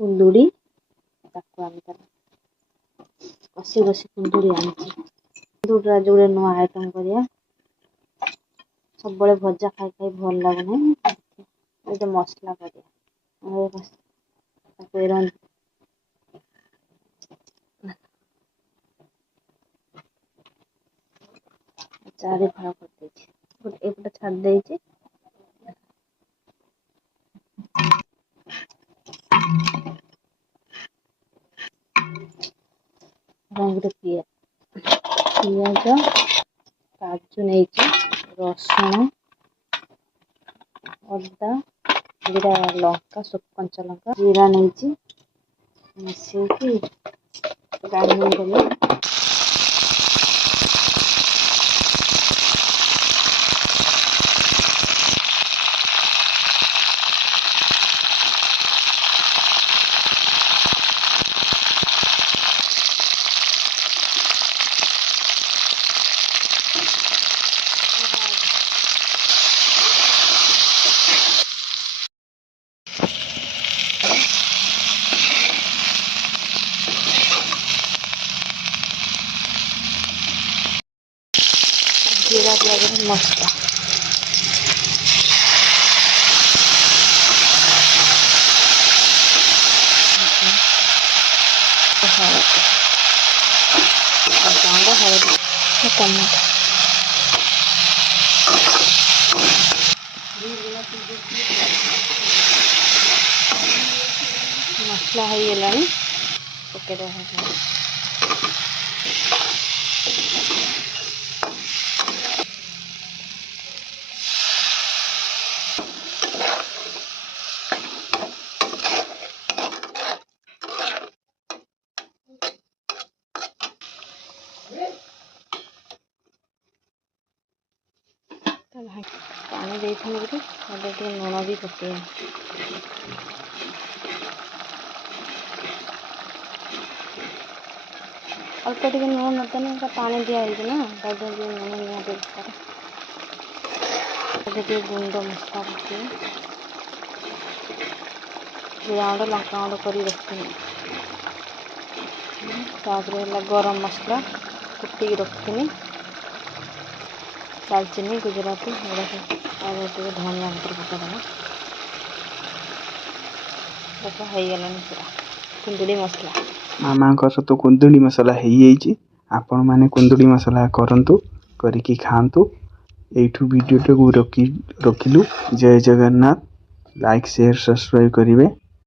कुंदुड़ी कषि कषि कुंदुड़ी आनी कुंदुड़ा जो नुआ आइटम करिया सब भजा खाई खाई भल लगुना मसला करिया चारि फाड़ कर एक छाड़ देछि पियाज काजू नहीं रसुण अदा जीरा लंका कंचा लंका जीरा नहीं मिसेकी ग्राइंडिंग कले जीरा प्याज मसला मसला हो गलानी पकड़ पानी देते लुण भी पके अल्प टे लुण नदेने पानी दिखाई ना लुण निहाती दरकार गुंड मसला पके जीरा गुंड लंका गुंड कर रखी गरम मसला कुटी रखी दालचीनी गुजराती धनिया पत्र पकड़ा गलानी पूरा कुंदुड़ी मसला मामा तो कुंदुड़ी मसला हो आपण माने कुंदुड़ी मसला करंतु करिकी खांतु एठू वीडियो को रखिलु। जय जगन्नाथ। लाइक शेयर सब्सक्राइब करिवे।